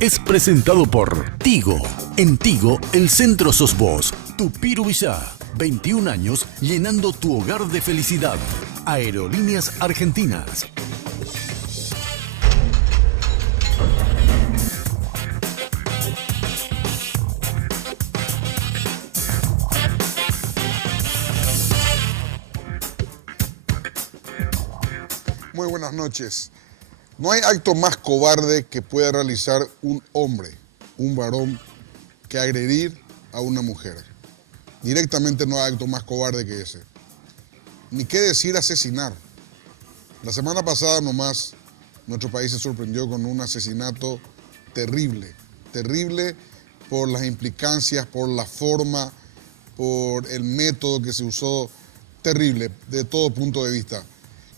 es presentado por Tigo. En Tigo, el centro sos vos. Tupiru Villá, 21 años llenando tu hogar de felicidad. Aerolíneas Argentinas. Muy buenas noches. No hay acto más cobarde que pueda realizar un hombre, un varón, que agredir a una mujer. Directamente no hay acto más cobarde que ese. Ni qué decir asesinar. La semana pasada nomás nuestro país se sorprendió con un asesinato terrible. Terrible por las implicancias, por la forma, por el método que se usó. Terrible de todo punto de vista.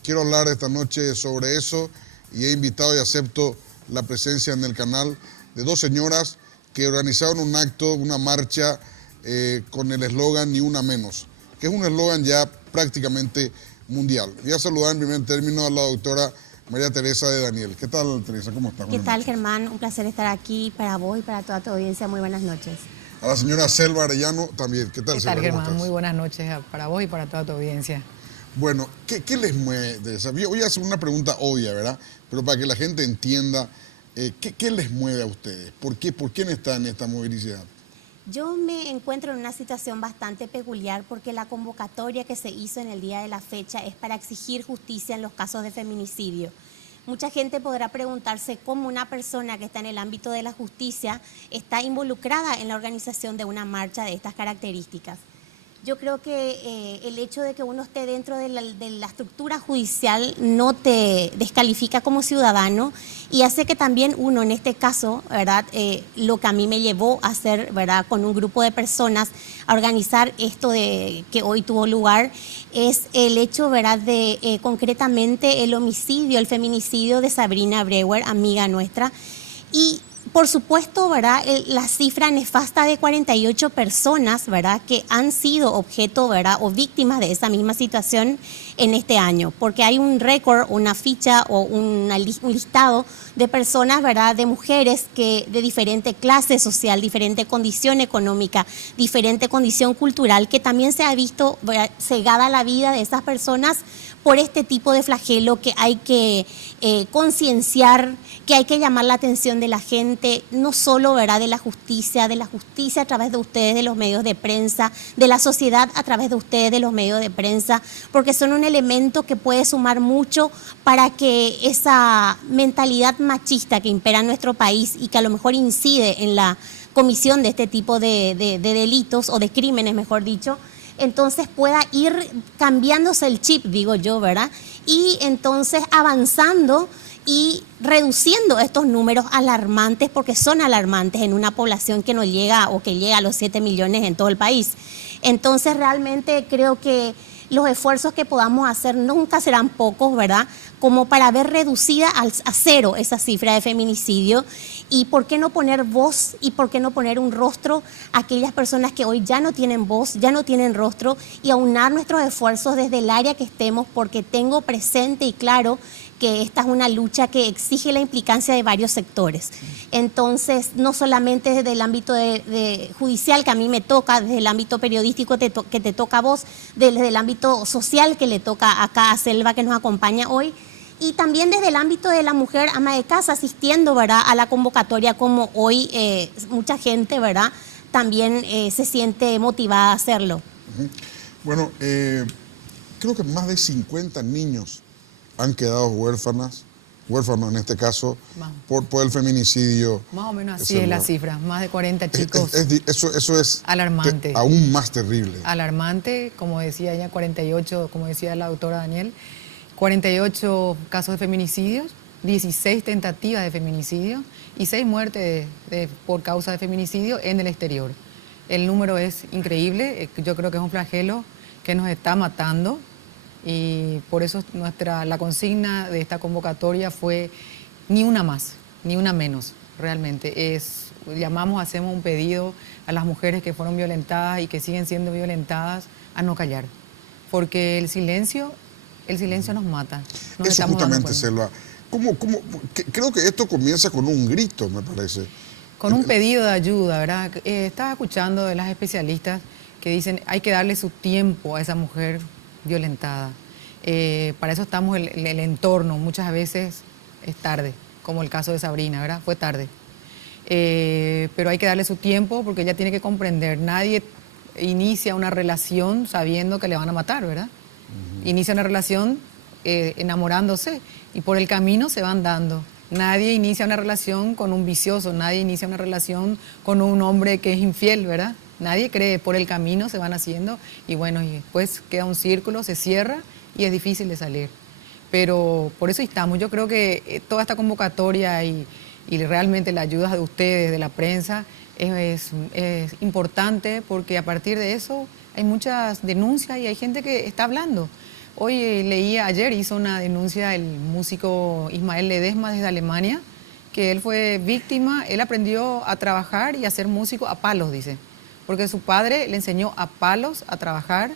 Quiero hablar esta noche sobre eso y he invitado y acepto la presencia en el canal de dos señoras que organizaron un acto, una marcha con el eslogan Ni una menos, que es un eslogan ya prácticamente mundial. Voy a saludar en primer término a la doctora María Teresa de Daniel. ¿Qué tal, Teresa? ¿Cómo estás? ¿Qué tal, Germán? Un placer estar aquí para vos y para toda tu audiencia. Muy buenas noches. A la señora Selva Arellano también. ¿Qué tal, Selva? ¿Qué tal, Germán? Muy buenas noches para vos y para toda tu audiencia. Bueno, ¿qué les mueve, Teresa? Voy a hacer una pregunta obvia, ¿verdad? Pero para que la gente entienda, ¿qué les mueve a ustedes? ¿Por qué no están en esta movilización? Yo me encuentro en una situación bastante peculiar porque la convocatoria que se hizo en el día de la fecha es para exigir justicia en los casos de feminicidio. Mucha gente podrá preguntarse cómo una persona que está en el ámbito de la justicia está involucrada en la organización de una marcha de estas características. Yo creo que el hecho de que uno esté dentro de la estructura judicial no te descalifica como ciudadano y hace que también uno, en este caso, ¿verdad? Lo que a mí me llevó a hacer, ¿verdad?, con un grupo de personas a organizar esto que hoy tuvo lugar, es el hecho, ¿verdad?, de concretamente el homicidio, el feminicidio de Sabrina Breuer, amiga nuestra, y por supuesto, ¿verdad?, la cifra nefasta de 48 personas, ¿verdad?, que han sido objeto, ¿verdad?, o víctimas de esa misma situación en este año, porque hay un récord, una ficha o un listado de personas, ¿verdad?, de mujeres que de diferente clase social, diferente condición económica, diferente condición cultural, que también se ha visto, ¿verdad?, cegada la vida de esas personas por este tipo de flagelo que hay que concienciar, que hay que llamar la atención de la gente, no solo, ¿verdad?, de la justicia a través de ustedes, de los medios de prensa, de la sociedad a través de ustedes, de los medios de prensa, porque son un elemento que puede sumar mucho para que esa mentalidad machista que impera en nuestro país y que a lo mejor incide en la comisión de este tipo de delitos o de crímenes, mejor dicho, entonces pueda ir cambiándose el chip, digo yo, ¿verdad? Y entonces avanzando y reduciendo estos números alarmantes, porque son alarmantes en una población que no llega o que llega a los 7 millones en todo el país. Entonces realmente creo que los esfuerzos que podamos hacer nunca serán pocos, ¿verdad?, como para ver reducida a cero esa cifra de feminicidio. Y por qué no poner voz y por qué no poner un rostro a aquellas personas que hoy ya no tienen voz, ya no tienen rostro, y aunar nuestros esfuerzos desde el área que estemos, porque tengo presente y claro que esta es una lucha que exige la implicancia de varios sectores. Entonces, no solamente desde el ámbito de judicial que a mí me toca, desde el ámbito periodístico que te toca a vos, desde el ámbito social que le toca acá a Selva, que nos acompaña hoy, y también desde el ámbito de la mujer ama de casa, asistiendo, ¿verdad?, a la convocatoria, como hoy mucha gente, ¿verdad?, también se siente motivada a hacerlo. Bueno, creo que más de 50 niños han quedado huérfanos en este caso, por el feminicidio. Más o menos así es la cifra, más de 40 chicos. Eso es alarmante. Aún más terrible. Alarmante, como decía ella, 48, como decía la doctora Daniel, 48 casos de feminicidios, 16 tentativas de feminicidio y 6 muertes por causa de feminicidio en el exterior. El número es increíble, yo creo que es un flagelo que nos está matando. Y por eso la consigna de esta convocatoria fue ni una más, ni una menos, realmente. Hacemos un pedido a las mujeres que fueron violentadas y que siguen siendo violentadas a no callar, porque el silencio nos mata. Eso justamente, Selva, Creo que esto comienza con un grito, me parece. Con un pedido de ayuda, ¿verdad? Estaba escuchando de las especialistas que dicen hay que darle su tiempo a esa mujer violentada. Para eso estamos el entorno, muchas veces es tarde, como el caso de Sabrina, ¿verdad? Fue tarde. Pero hay que darle su tiempo porque ella tiene que comprender. Nadie inicia una relación sabiendo que le van a matar, ¿verdad? Inicia una relación enamorándose y por el camino se van dando. Nadie inicia una relación con un vicioso, nadie inicia una relación con un hombre que es infiel, ¿verdad? Nadie cree, por el camino se van haciendo y bueno, y después queda un círculo, se cierra y es difícil de salir. Pero por eso estamos. Yo creo que toda esta convocatoria y realmente la ayuda de ustedes, de la prensa, es importante porque a partir de eso hay muchas denuncias y hay gente que está hablando. Hoy ayer hizo una denuncia el músico Ismael Ledesma desde Alemania, que él fue víctima, él aprendió a trabajar y a ser músico a palos, dice, porque su padre le enseñó a palos a trabajar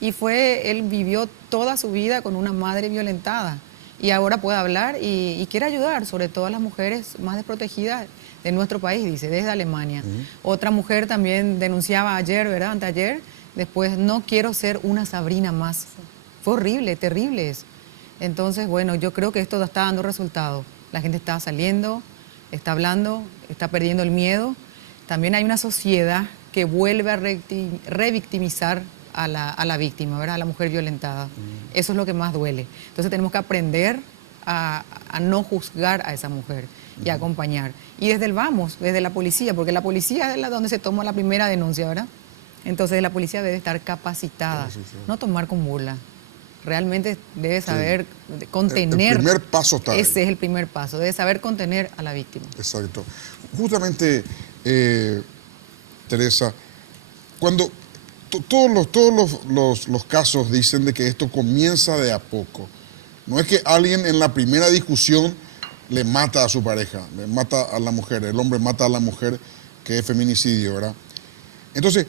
y él vivió toda su vida con una madre violentada y ahora puede hablar y quiere ayudar, sobre todo a las mujeres más desprotegidas de nuestro país, dice, desde Alemania. Otra mujer también denunciaba ayer, ¿verdad? Anteayer, después, no quiero ser una Sabrina más. Fue horrible, terrible es. Entonces, bueno, yo creo que esto está dando resultados. La gente está saliendo, está hablando, está perdiendo el miedo. También hay una sociedad que vuelve a revictimizar a la víctima, ¿verdad? A la mujer violentada. Eso es lo que más duele. Entonces tenemos que aprender a no juzgar a esa mujer y a acompañar. Y desde la policía, porque la policía es donde se toma la primera denuncia, ¿verdad? Entonces la policía debe estar capacitada, no tomar con burla. Realmente debe saber contener. El primer paso está ahí. Ese es el primer paso, debe saber contener a la víctima. Exacto. Justamente, Teresa, cuando todos los casos dicen de que esto comienza de a poco. No es que alguien en la primera discusión le mata a su pareja, le mata a la mujer, el hombre mata a la mujer, que es feminicidio, ¿verdad? Entonces,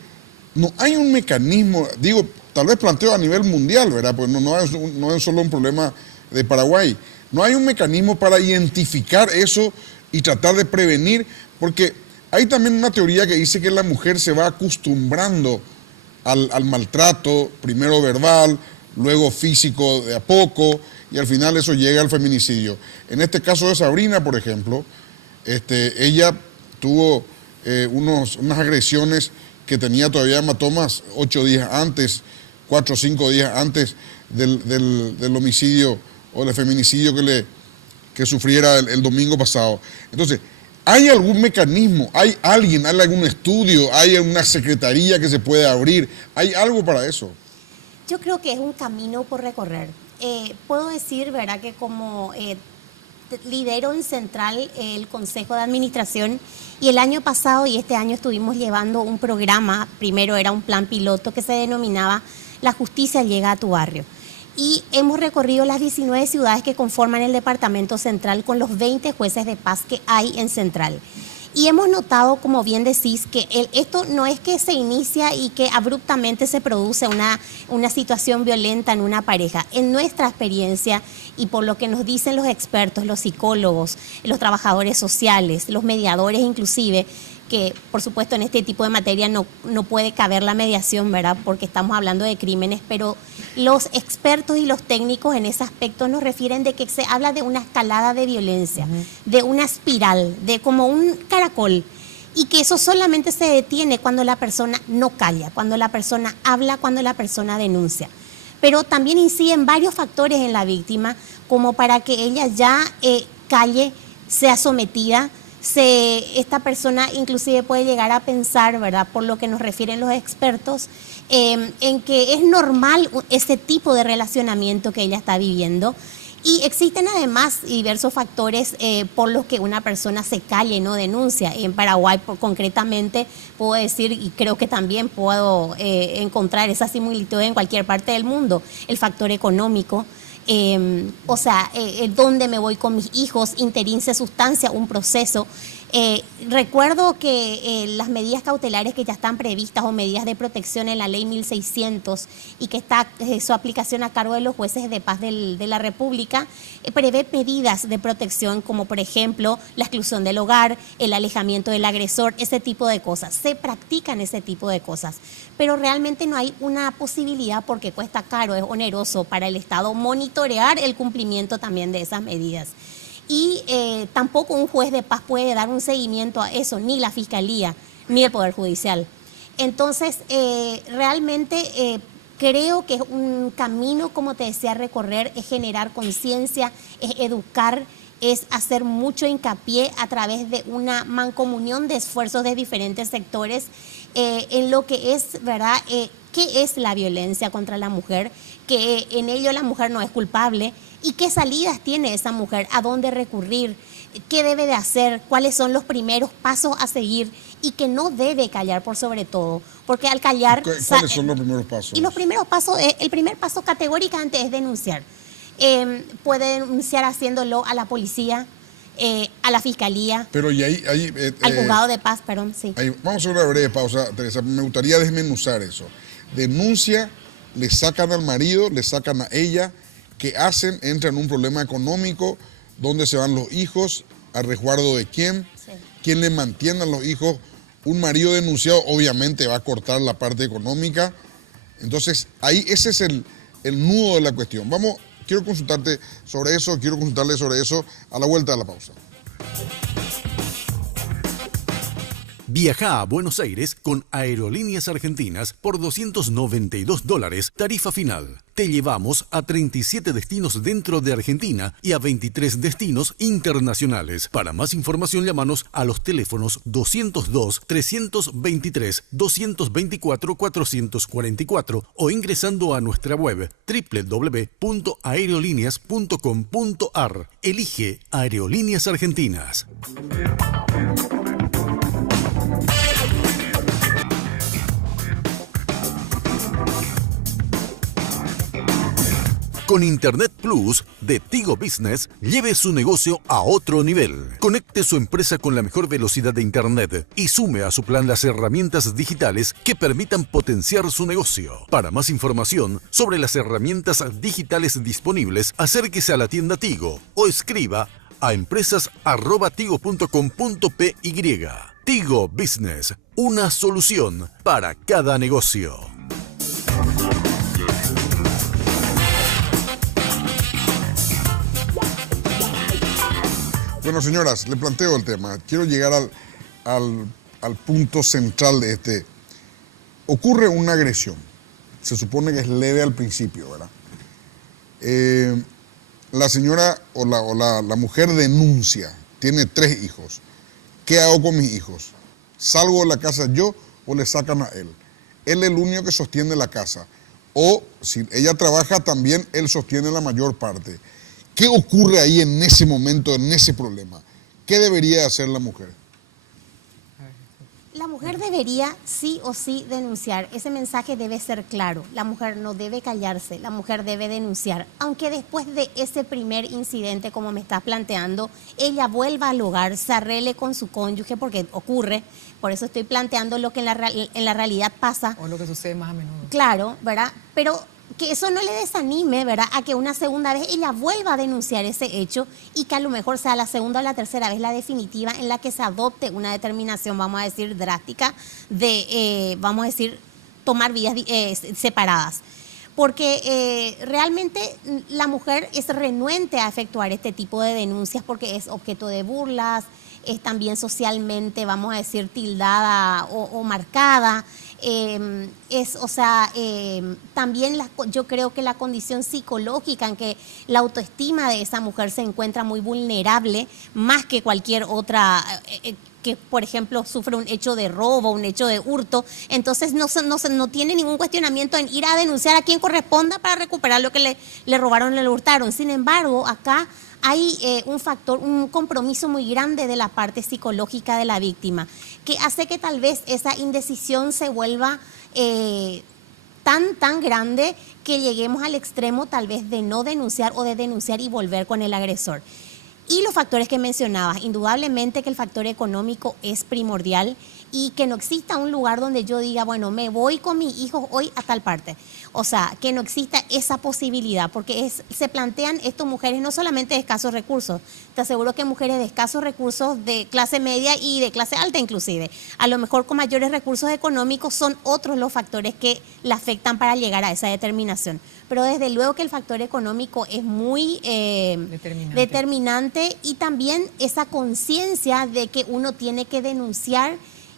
no hay un mecanismo, digo, tal vez planteo a nivel mundial, ¿verdad? Pues no es solo un problema de Paraguay. No hay un mecanismo para identificar eso y tratar de prevenir, porque hay también una teoría que dice que la mujer se va acostumbrando al maltrato, primero verbal, luego físico de a poco, y al final eso llega al feminicidio. En este caso de Sabrina, por ejemplo, ella tuvo unas agresiones que tenía todavía hematomas 8 días antes, 4 o 5 días antes del homicidio o del feminicidio que sufriera el domingo pasado. Entonces, ¿hay algún mecanismo? ¿Hay algún estudio? ¿Hay una secretaría que se puede abrir? ¿Hay algo para eso? Yo creo que es un camino por recorrer. Puedo decir, ¿verdad?, que como lidero en Central el Consejo de Administración y el año pasado y este año estuvimos llevando un programa, primero era un plan piloto que se denominaba La Justicia Llega a tu Barrio. Y hemos recorrido las 19 ciudades que conforman el Departamento Central con los 20 jueces de paz que hay en Central. Y hemos notado, como bien decís, que esto no es que se inicia y que abruptamente se produce una situación violenta en una pareja. En nuestra experiencia y por lo que nos dicen los expertos, los psicólogos, los trabajadores sociales, los mediadores inclusive, que por supuesto en este tipo de materia no puede caber la mediación, ¿verdad? Porque estamos hablando de crímenes, pero los expertos y los técnicos en ese aspecto nos refieren de que se habla de una escalada de violencia, de una espiral, de como un caracol, y que eso solamente se detiene cuando la persona no calla, cuando la persona habla, cuando la persona denuncia. Pero también inciden varios factores en la víctima como para que ella ya calle, sea sometida. Esta persona inclusive puede llegar a pensar, ¿verdad?, por lo que nos refieren los expertos, en que es normal ese tipo de relacionamiento que ella está viviendo. Y existen además diversos factores por los que una persona se calle, no denuncia. En Paraguay concretamente puedo decir, y creo que también puedo encontrar esa similitud en cualquier parte del mundo, el factor económico. Dónde me voy con mis hijos, interín se sustancia un proceso Recuerdo que las medidas cautelares que ya están previstas o medidas de protección en la ley 1600 y que está su aplicación a cargo de los jueces de paz de la República, prevé medidas de protección como por ejemplo la exclusión del hogar, el alejamiento del agresor, ese tipo de cosas. Se practican ese tipo de cosas, pero realmente no hay una posibilidad porque cuesta caro, es oneroso para el Estado monitorear el cumplimiento también de esas medidas. Y tampoco un juez de paz puede dar un seguimiento a eso, ni la Fiscalía, ni el Poder Judicial. Entonces, realmente creo que es un camino, como te decía, a recorrer, es generar conciencia, es educar, es hacer mucho hincapié a través de una mancomunión de esfuerzos de diferentes sectores en lo que es, ¿verdad?, qué es la violencia contra la mujer, que en ello la mujer no es culpable y qué salidas tiene esa mujer, a dónde recurrir, qué debe de hacer, cuáles son los primeros pasos a seguir y que no debe callar por sobre todo, porque al callar... ¿Cuáles son los primeros pasos? Y los primeros pasos, el primer paso categóricamente es denunciar. Puede denunciar haciéndolo a la policía, a la Fiscalía, pero y ahí, al juzgado de paz, perdón, sí. Vamos a hacer una breve pausa, Teresa. Me gustaría desmenuzar eso. Denuncia, le sacan al marido, le sacan a ella. ¿Qué hacen? Entran en un problema económico. ¿Dónde se van los hijos? ¿A resguardo de quién? Sí. ¿Quién le mantiene a los hijos? Un marido denunciado obviamente va a cortar la parte económica. Entonces, ahí ese es el nudo de la cuestión. Quiero consultarle sobre eso a la vuelta de la pausa. Viaja a Buenos Aires con Aerolíneas Argentinas por $292, tarifa final. Te llevamos a 37 destinos dentro de Argentina y a 23 destinos internacionales. Para más información, llámanos a los teléfonos 202-323-224-444 o ingresando a nuestra web www.aerolíneas.com.ar. Elige Aerolíneas Argentinas. Con Internet Plus de Tigo Business, lleve su negocio a otro nivel. Conecte su empresa con la mejor velocidad de Internet y sume a su plan las herramientas digitales que permitan potenciar su negocio. Para más información sobre las herramientas digitales disponibles, acérquese a la tienda Tigo o escriba a empresas@tigo.com.py. Tigo Business, una solución para cada negocio. Bueno, señoras, le planteo el tema. Quiero llegar al punto central de este. Ocurre una agresión. Se supone que es leve al principio, ¿verdad? La señora o la mujer denuncia. Tiene 3 hijos. ¿Qué hago con mis hijos? ¿Salgo de la casa yo o le sacan a él? Él es el único que sostiene la casa. O si ella trabaja también, él sostiene la mayor parte. ¿Qué ocurre ahí en ese momento, en ese problema? ¿Qué debería hacer la mujer? La mujer debería sí o sí denunciar. Ese mensaje debe ser claro. La mujer no debe callarse, la mujer debe denunciar. Aunque después de ese primer incidente, como me estás planteando, ella vuelva al hogar, se arregle con su cónyuge, porque ocurre. Por eso estoy planteando lo que en la realidad pasa. O lo que sucede más a menudo. Claro, ¿verdad? Pero que eso no le desanime, ¿verdad?, a que una segunda vez ella vuelva a denunciar ese hecho y que a lo mejor sea la segunda o la tercera vez la definitiva en la que se adopte una determinación, vamos a decir, drástica de, vamos a decir, tomar vías separadas. Porque realmente la mujer es renuente a efectuar este tipo de denuncias porque es objeto de burlas, es también socialmente, vamos a decir, tildada o marcada. También yo creo que la condición psicológica en que la autoestima de esa mujer se encuentra muy vulnerable, más que cualquier otra que, por ejemplo, sufre un hecho de robo, un hecho de hurto. Entonces no tiene ningún cuestionamiento en ir a denunciar a quien corresponda para recuperar lo que le robaron, le hurtaron. Sin embargo, acá hay un compromiso muy grande de la parte psicológica de la víctima, que hace que tal vez esa indecisión se vuelva tan grande que lleguemos al extremo tal vez de no denunciar o de denunciar y volver con el agresor. Y los factores que mencionabas, indudablemente que el factor económico es primordial y que no exista un lugar donde yo diga, bueno, me voy con mis hijos hoy a tal parte. O sea, que no exista esa posibilidad, porque se plantean estas mujeres no solamente de escasos recursos, te aseguro que mujeres de escasos recursos, de clase media y de clase alta inclusive, a lo mejor con mayores recursos económicos son otros los factores que la afectan para llegar a esa determinación. Pero desde luego que el factor económico es muy determinante y también esa conciencia de que uno tiene que denunciar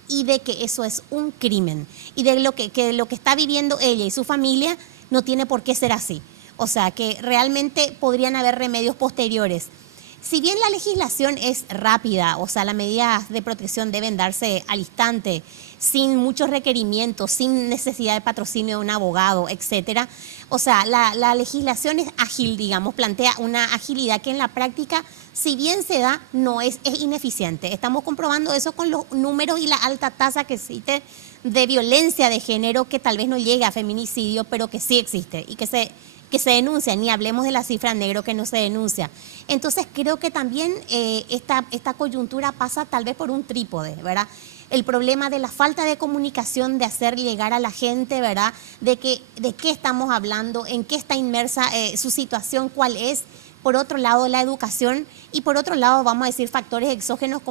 y de que eso es un crimen y de que lo que está viviendo ella y su familia no tiene por qué ser así. O sea, que realmente podrían haber remedios posteriores. Si bien la legislación es rápida, o sea, las medidas de protección deben darse al instante, sin muchos requerimientos, sin necesidad de patrocinio de un abogado, etcétera. O sea, la legislación es ágil, digamos, plantea una agilidad que en la práctica, si bien se da, no es ineficiente. Estamos comprobando eso con los números y la alta tasa que existe de violencia de género, que tal vez no llegue a feminicidio, pero que sí existe y que se denuncia, ni hablemos de la cifra negro que no se denuncia. Entonces creo que también esta coyuntura pasa tal vez por un trípode, ¿verdad? El problema de la falta de comunicación, de hacer llegar a la gente, ¿verdad? De qué estamos hablando, en qué está inmersa su situación, cuál es. Por otro lado, la educación y por otro lado, vamos a decir, factores exógenos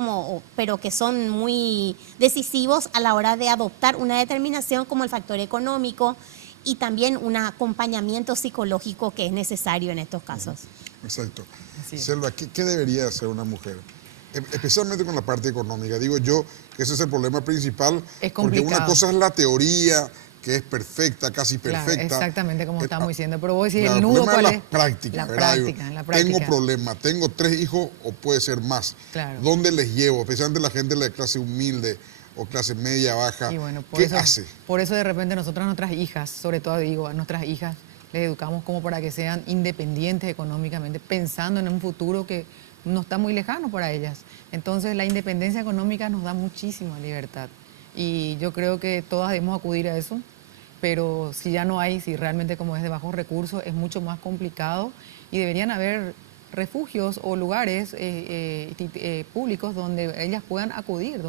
pero que son muy decisivos a la hora de adoptar una determinación, como el factor económico y también un acompañamiento psicológico que es necesario en estos casos. Exacto. Selva, ¿qué debería hacer una mujer? Especialmente con la parte económica. Digo yo que ese es el problema principal. Es complicado. Porque una cosa es la teoría, que es perfecta, casi perfecta. Claro, exactamente como estamos diciendo. Pero vos decís, claro, el nudo, ¿cuál es? La práctica, ¿verdad? La práctica. Tengo problemas, tengo 3 hijos o puede ser más. Claro. ¿Dónde les llevo? Especialmente la gente de la clase humilde o clase media, baja. Y bueno, ¿Qué hace? Por eso de repente nosotras, nuestras hijas, sobre todo digo, a nuestras hijas, les educamos como para que sean independientes económicamente, pensando en un futuro que no está muy lejano para ellas. Entonces la independencia económica nos da muchísima libertad y yo creo que todas debemos acudir a eso, pero si ya no hay, si realmente como es de bajos recursos, es mucho más complicado y deberían haber refugios o lugares públicos donde ellas puedan acudir,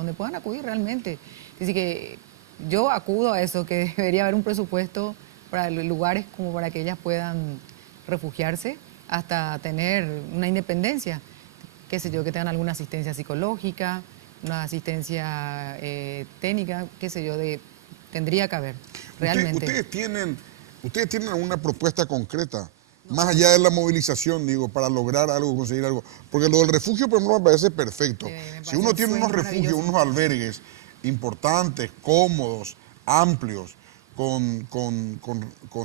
realmente. Así que yo acudo a eso, que debería haber un presupuesto para lugares como para que ellas puedan refugiarse hasta tener una independencia, qué sé yo, que tengan alguna asistencia psicológica, una asistencia técnica, qué sé yo, tendría que haber, realmente. ¿Ustedes tienen alguna propuesta concreta? No. Más allá de la movilización, digo, para lograr algo, conseguir algo. Porque lo del refugio, por ejemplo, me parece perfecto. Si uno tiene unos refugios, unos albergues importantes, cómodos, amplios, con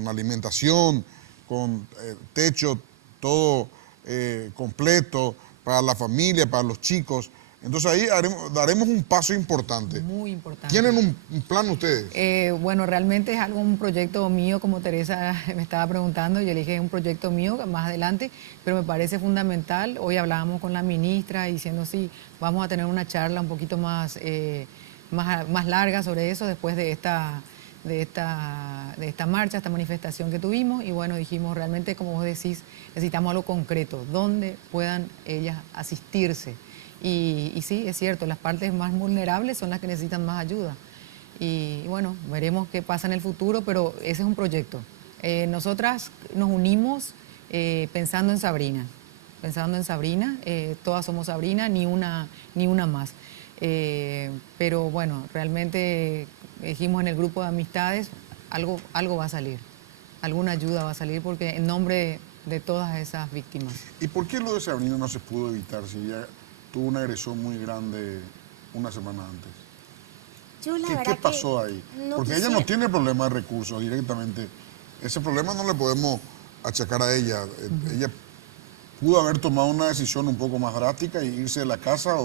alimentación, con techo todo completo para la familia, para los chicos. Entonces ahí daremos un paso importante. Muy importante. ¿Tienen un plan ustedes? Bueno, realmente es un proyecto mío, como Teresa me estaba preguntando. Yo le dije, es un proyecto mío más adelante, pero me parece fundamental. Hoy hablábamos con la ministra diciendo, sí, vamos a tener una charla un poquito más larga sobre eso después de esta marcha, esta manifestación que tuvimos. Y bueno, dijimos, realmente, como vos decís, necesitamos algo concreto, donde puedan ellas asistirse. Y sí, es cierto, las partes más vulnerables son las que necesitan más ayuda. Y bueno, veremos qué pasa en el futuro, pero ese es un proyecto. Nosotras nos unimos pensando en Sabrina. Todas somos Sabrina, ni una más. Pero bueno, realmente dijimos en el grupo de amistades, algo va a salir, alguna ayuda va a salir, porque en nombre de todas esas víctimas. ¿Y por qué lo de Sabrina no se pudo evitar si ella tuvo una agresión muy grande una semana antes? ¿Qué pasó ahí? Porque ella no tiene problema de recursos directamente. Ese problema no le podemos achacar a ella. Ella pudo haber tomado una decisión un poco más drástica e irse de la casa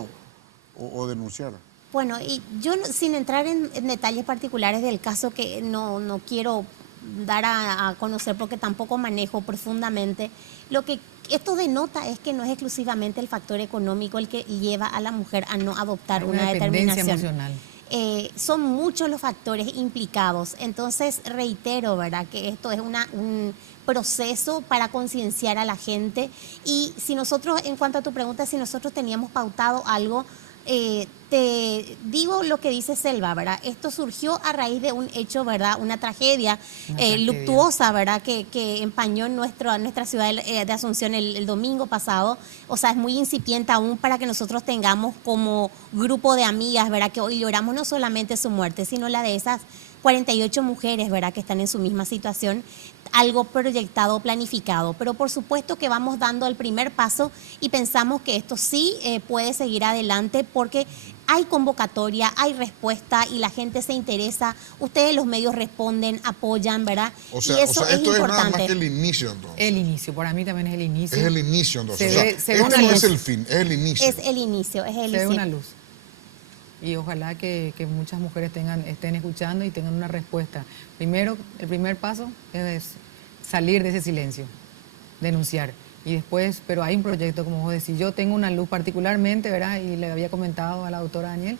o denunciar. Bueno, y yo sin entrar en detalles particulares del caso, que no quiero dar a conocer porque tampoco manejo profundamente, lo que esto denota es que no es exclusivamente el factor económico el que lleva a la mujer a no adoptar una determinación. Emocional. son muchos los factores implicados. Entonces, reitero, ¿verdad?, que esto es un proceso para concienciar a la gente. Y si nosotros, en cuanto a tu pregunta, si nosotros teníamos pautado algo, te digo lo que dice Selva, ¿verdad? Esto surgió a raíz de un hecho, ¿verdad? Una tragedia, luctuosa, ¿verdad? Que empañó nuestra ciudad de Asunción el domingo pasado. O sea, es muy incipiente aún para que nosotros tengamos como grupo de amigas, ¿verdad?, que hoy lloramos no solamente su muerte, sino la de esas 48 mujeres, ¿verdad?, que están en su misma situación, algo proyectado, planificado. Pero por supuesto que vamos dando el primer paso y pensamos que esto sí puede seguir adelante porque hay convocatoria, hay respuesta y la gente se interesa. Ustedes, los medios, responden, apoyan, ¿verdad? O sea, y eso es esto importante. es nada más que el inicio, entonces. El inicio, para mí también es el inicio. Es el inicio, entonces. Se ve Esto una no luz. es el fin, es el inicio. Es el inicio, es el Se ve inicio. una luz. Y ojalá que muchas mujeres estén escuchando y tengan una respuesta. Primero, el primer paso es salir de ese silencio, denunciar. Y después, pero hay un proyecto, como vos decís, yo tengo una luz particularmente, ¿verdad? Y le había comentado a la doctora Daniel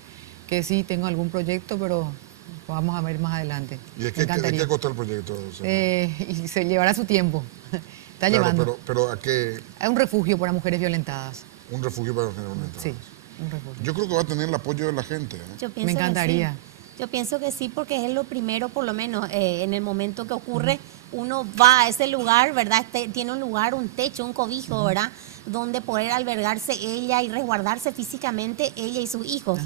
que sí tengo algún proyecto, pero vamos a ver más adelante. ¿Y de qué costó el proyecto? O sea, Y se llevará su tiempo. Está claro, llevando. pero ¿a qué? Es un refugio para mujeres violentadas. Un refugio para mujeres violentadas. Sí, un refugio. Yo creo que va a tener el apoyo de la gente. Yo pienso Me encantaría. que sí. Yo pienso que sí, porque es lo primero, por lo menos, en el momento que ocurre, uno va a ese lugar, ¿verdad? Tiene un lugar, un techo, un cobijo, ¿verdad?, donde poder albergarse ella y resguardarse físicamente ella y sus hijos.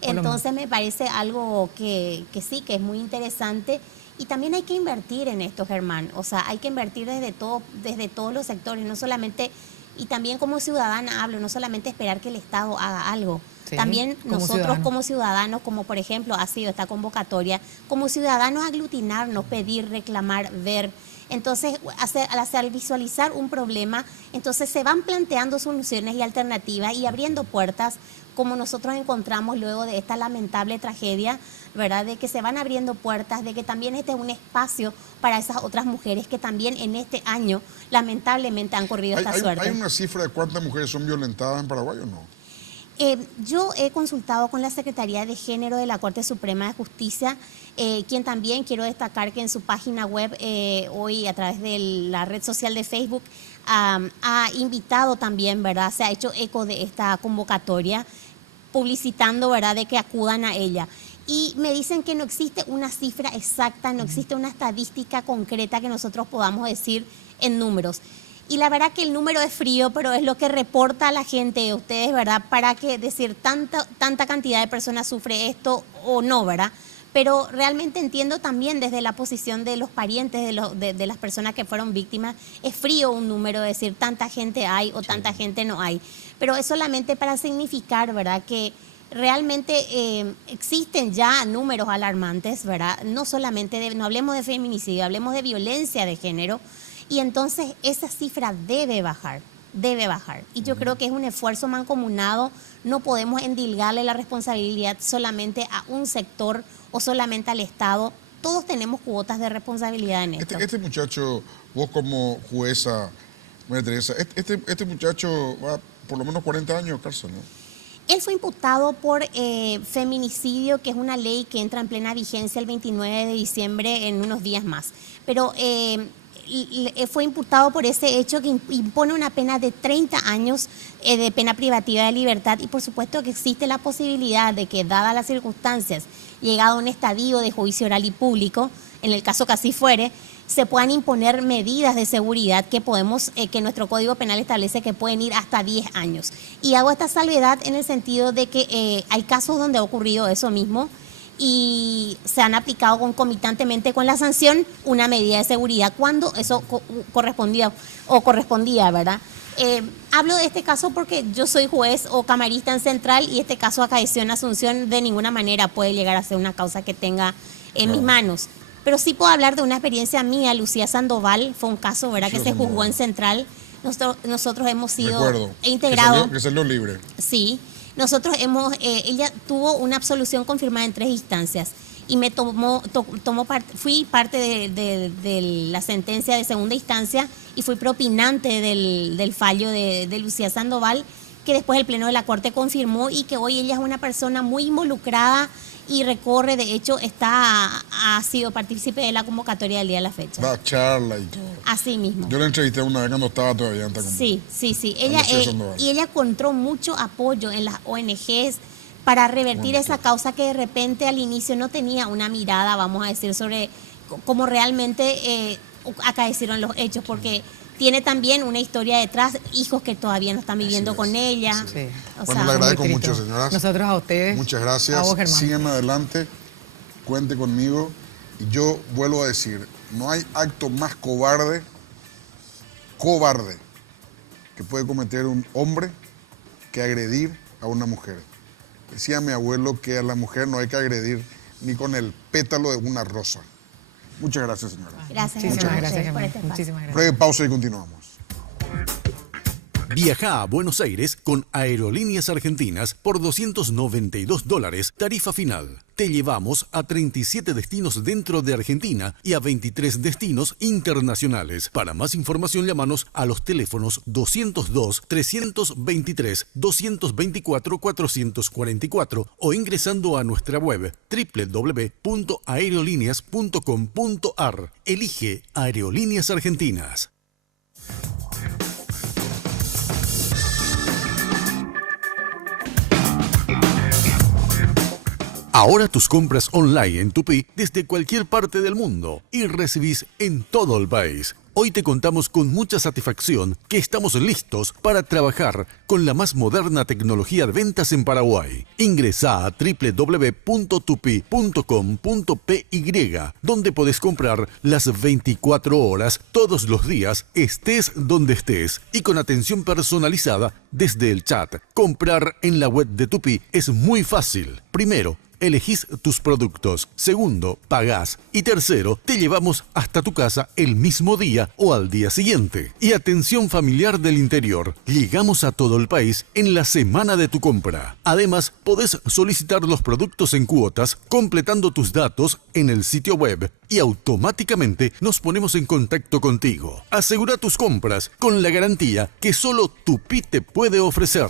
Entonces me parece algo que sí, que es muy interesante. Y también hay que invertir en esto, Germán. O sea, hay que invertir desde todos los sectores, no solamente, y también como ciudadana hablo, no solamente esperar que el Estado haga algo. Sí, También como nosotros ciudadanos. como ciudadanos, como por ejemplo ha sido esta convocatoria, como ciudadanos aglutinarnos, pedir, reclamar, ver. Entonces, al hacer visualizar un problema, entonces se van planteando soluciones y alternativas y abriendo puertas, como nosotros encontramos luego de esta lamentable tragedia, ¿verdad?, de que se van abriendo puertas, de que también este es un espacio para esas otras mujeres que también en este año lamentablemente han corrido esta suerte. ¿Hay una cifra de cuántas mujeres son violentadas en Paraguay o no? Yo he consultado con la Secretaría de Género de la Corte Suprema de Justicia, quien también quiero destacar que en su página web, hoy a través de la red social de Facebook, ha invitado también, ¿verdad?, se ha hecho eco de esta convocatoria, publicitando, ¿verdad?, de que acudan a ella. Y me dicen que no existe una cifra exacta, no existe una estadística concreta que nosotros podamos decir en números. Y la verdad que el número es frío, pero es lo que reporta la gente de ustedes, ¿verdad? Para que decir tanta cantidad de personas sufre esto o no, ¿verdad? Pero realmente entiendo también desde la posición de los parientes de las personas que fueron víctimas, es frío un número, decir tanta gente hay o tanta gente no hay. Pero es solamente para significar, ¿verdad?, que realmente existen ya números alarmantes, ¿verdad? No solamente, no hablemos de feminicidio, hablemos de violencia de género. Y entonces esa cifra debe bajar. Y yo creo que es un esfuerzo mancomunado, no podemos endilgarle la responsabilidad solamente a un sector o solamente al Estado. Todos tenemos cuotas de responsabilidad en esto. Este muchacho, vos como jueza, María Teresa, este muchacho va por lo menos 40 años de cárcel, ¿no? Él fue imputado por feminicidio, que es una ley que entra en plena vigencia el 29 de diciembre, en unos días más. Pero fue imputado por ese hecho que impone una pena de 30 años de pena privativa de libertad, y por supuesto que existe la posibilidad de que, dadas las circunstancias, llegado a un estadio de juicio oral y público, en el caso que así fuere, se puedan imponer medidas de seguridad que nuestro Código Penal establece que pueden ir hasta 10 años. Y hago esta salvedad en el sentido de que hay casos donde ha ocurrido eso mismo, y se han aplicado concomitantemente con la sanción una medida de seguridad cuando eso correspondía, ¿verdad? Hablo de este caso porque yo soy juez o camarista en Central, y este caso acaeció en Asunción. De ninguna manera puede llegar a ser una causa que tenga en mis manos. Pero sí puedo hablar de una experiencia mía. Lucía Sandoval fue un caso, ¿verdad?, que se juzgó en Central. Nosotros hemos sido integrados. Que salió libre. Sí. Nosotros ella tuvo una absolución confirmada en 3 instancias y fui parte de la sentencia de segunda instancia y fui propinante del fallo de Lucía Sandoval, que después el Pleno de la Corte confirmó, y que hoy ella es una persona muy involucrada y recorre, de hecho, ha sido partícipe de la convocatoria del día de la fecha. Da charla y todo. Así mismo. Yo la entrevisté una vez cuando estaba todavía en Tacumbí. Sí. Ella, y ella encontró mucho apoyo en las ONGs para revertir esa causa que de repente al inicio no tenía una mirada, vamos a decir, sobre cómo realmente acaecieron los hechos, porque tiene también una historia detrás, hijos que todavía no están viviendo con ella. Sí. Bueno, le agradezco mucho, señoras. Nosotros a ustedes. Muchas gracias. A vos, Germán. Sígueme adelante, cuente conmigo. Y yo vuelvo a decir, no hay acto más cobarde que puede cometer un hombre que agredir a una mujer. Decía mi abuelo que a la mujer no hay que agredir ni con el pétalo de una rosa. Muchas gracias, señora. Gracias, Muchísimas Germán, gracias, por Germán. este espacio. Muchísimas gracias. Breve pausa y continuamos. Viaja a Buenos Aires con Aerolíneas Argentinas por $292, tarifa final. Te llevamos a 37 destinos dentro de Argentina y a 23 destinos internacionales. Para más información, llámanos a los teléfonos 202-323-224-444 o ingresando a nuestra web www.aerolíneas.com.ar. Elige Aerolíneas Argentinas. Ahora tus compras online en Tupi desde cualquier parte del mundo y recibís en todo el país. Hoy te contamos con mucha satisfacción que estamos listos para trabajar con la más moderna tecnología de ventas en Paraguay. Ingresá a www.tupi.com.py, donde podés comprar las 24 horas todos los días, estés donde estés y con atención personalizada desde el chat. Comprar en la web de Tupi es muy fácil. Primero, elegís tus productos. Segundo, pagás. Y tercero, te llevamos hasta tu casa el mismo día o al día siguiente. Y atención familiar del interior. Llegamos a todo el país en la semana de tu compra. Además, podés solicitar los productos en cuotas completando tus datos en el sitio web y automáticamente nos ponemos en contacto contigo. Asegura tus compras con la garantía que solo Tupi te puede ofrecer.